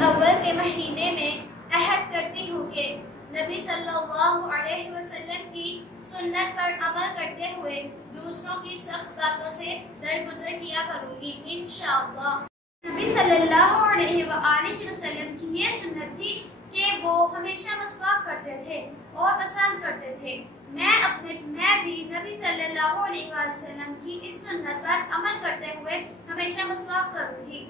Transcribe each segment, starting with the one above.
الاول کے مہینے میں عہد کرتی ہوں کہ نبی صلی اللہ علیہ وسلم کی سنت پر عمل کرتے ہوئے دوسروں کی سخت باتوں سے درگزر کیا کروں گی انشاءاللہ۔ نبی صلی اللہ علیہ وآلہ وسلم کی یہ سنت تھی کہ وہ ہمیشہ مسواک کرتے تھے اور پسند کرتے تھے۔ میں بھی نبی صلی اللہ علیہ وآلہ وسلم کی اس سنت پر عمل کرتے ہوئے ہمیشہ مسواک کروں گی۔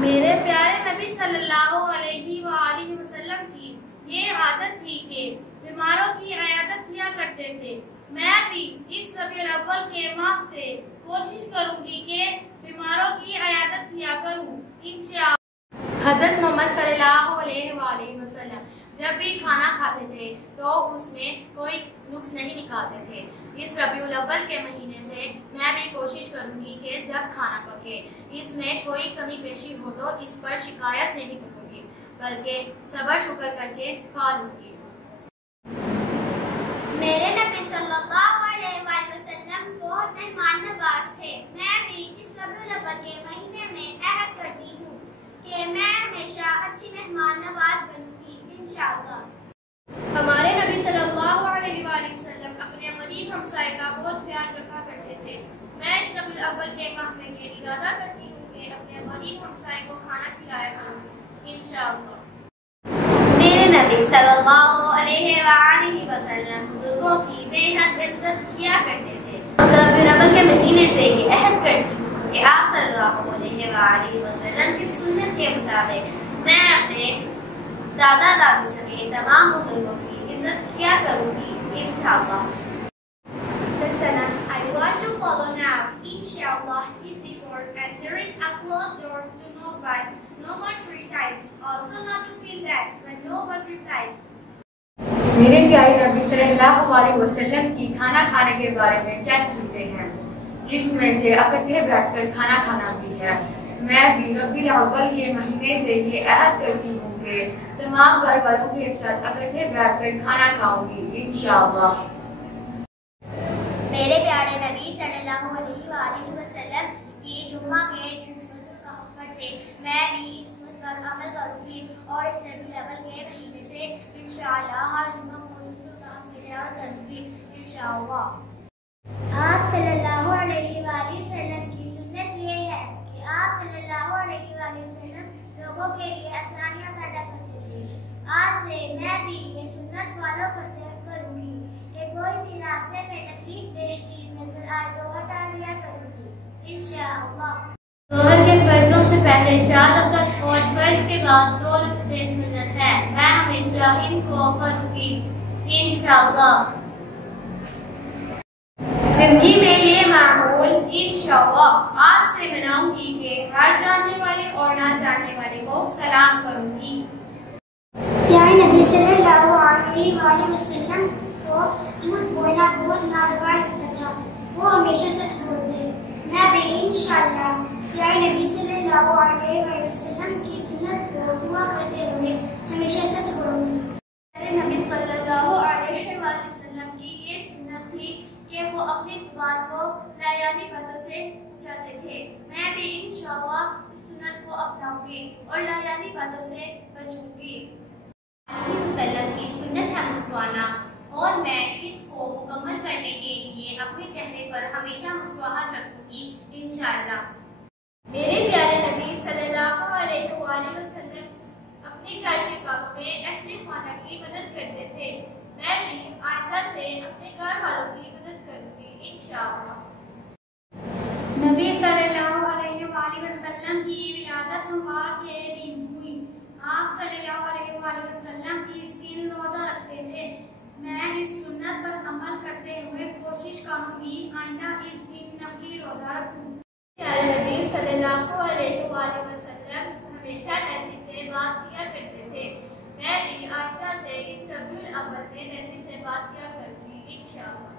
میرے پیارے نبی صلی اللہ علیہ وآلہ وسلم کی یہ عادت تھی کہ بیماروں کی عیادت کیا کرتے تھے۔ میں بھی اس ربیع الاول کے ماہ سے کوشش کروں گی کہ بیماروں کی عیادت کیا کروں انشاءاللہ۔ حضرت محمد صلی اللہ علیہ وآلہ وسلم جب بھی کھانا کھاتے تھے تو اس میں کوئی نقص نہیں نکالتے تھے۔ اس ربیع الاول کے مہینے سے میں بھی کوشش کروں گی کہ جب کھانا پکے اس میں کوئی کمی بیشی ہو تو اس پر شکایت نہیں کروں گی بلکہ صبر شکر کر کے کھا لوں گی۔ میرے نبی صلی اللہ علیہ وآلہ وسلم بہت مہمان نواز تھے۔ میں بھی اس ربیع الاول کے مہینے میں عہد کرتی ہوں کہ میں ہمیشہ اچھی مہمان نواز بنوں گی انشاءاللہ۔ ہمارے نبی صلی اللہ علیہ وآلہ وسلم اپنے غریب ہمسائے کا بہت خیال رکھا کرتے تھے۔ میں اس ربیع الاول کے ماہ میں یہ ارادہ کرتی ہوں کہ اپنے غریب ہمسائے کو کھانا کھلایا کروں گی انشاءاللہ۔ میرے نبی صلی اللہ علیہ وآلہ وسلم بزرگوں کی بے حد عزت کیا کرتے تھے۔ ربیع الاول کے مہینے سے یہ عہد کرتی ہوں کہ آپ صلی اللہ علیہ وآلہ وسلم کی سنت کے مطابق میں اپنے دادا دادی سمیت تمام بزرگوں کی عزت کیا کروں گی انشاءاللہ۔ The sunnah I want to follow now inshallah is before entering a closed door to knock by no more 3 times, also not to feel that when no one replies. میرے پیارے نبی صلی اللہ علیہ وسلم کی کھانا کھانے کے بارے میں چند چیزیں ہیں جس میں سے اکٹھے بیٹھ کر کھانا کھانا بھی ہے۔ میں بھی ربیع الاول کے مہینے سے یہ عہد کرتی ہوں کہ تمام گھر والوں کے ساتھ اکٹھے بیٹھ کر کھانا کھاؤں گی انشاءاللہ۔ میرے پیارے نبی صلی اللہ علیہ وآلہ وسلم کی جمعہ کے سنت کا حکم تھے۔ میں بھی اس سنت پر عمل کروں گی اور اس ربیع الاول کے مہینے سے انشاءاللہ ہر جمعہ کو تلاوت کروں گی انشاءاللہ۔ آپ صلی اللہ علیہ وآلہ وسلم کی سنت یہ ہے کہ آپ صلی اللہ علیہ وآلہ وسلم لوگوں کے لیے آسانیاں پیدا کرتے تھے۔ آج سے میں بھی یہ سنت فالو کروں گی کہ کوئی بھی راستے میں تکلیف دہ چیز نظر آئے تو ہٹا لیا کروں گی انشاءاللہ۔ ظہر کے فرضوں سے پہلے 4 رکعت اور فرض کے بعد 2 رکعتیں سنت ہے۔ میں ہمیشہ ان کو کروں گی انشاءاللہ۔ زندگی میں یہ معمول انشاءاللہ آج سے بناؤں گی کہ ہر جاننے والے اور نہ جاننے والے کو سلام کروں گی۔ پیارے نبی صلی اللہ علیہ وآلہ وسلم کو جھوٹ بولنا بہت ناگوار لگتا تھا۔ وہ ہمیشہ سچ بولتے۔ میں بھی انشاءاللہ پیارے نبی صلی اللہ علیہ وآلہ وسلم کی سنت کو پورا کرتے ہوئے ہمیشہ سچ بولوں گی۔ میرے نبی صلی اللہ علیہ وآلہ وسلم کی یہ سنت تھی کہ وہ اپنی زبان کو لایانی باتوں سے بچاتے تھے۔ میں بھی انشاءاللہ اس سنت کو اپناؤں گی اور لایانی باتوں سے بچوں گی۔ علیہ وسلم کی سنت ہے مسکرانا اور میں اس کو مکمل کرنے کے لیے اپنے چہرے پر ہمیشہ مسکراہٹ رکھوں گی انشاءاللہ۔ میرے پیارے نبی صلی اللہ علیہ وآلہ وسلم اپنے گھر کے کاموں میں اہل خانہ کی مدد کرتے تھے۔ میں بھی آئندہ سے اپنے گھر والوں کی مدد کروں گی انشاءاللہ۔ نبی صلی اللہ علیہ وآلہ وسلم کی ولادت سوموار کے دن ہوئی۔ آپ صلی اللہ علیہ وآلہ وسلم اس دن روزہ رکھتے تھے۔ میں اس سنت پر عمل کرتے ہوئے کوشش کروں گی آئندہ اس دن نفلی روزہ رکھوں۔ پیارے نبی صلی اللہ علیہ وآلہ وسلم ہمیشہ نرمی سے بات کیا کرتے تھے۔ میں بھی آئندہ سے اس ربیع الاول میں نرمی سے بات کیا کروں گی انشاءاللہ۔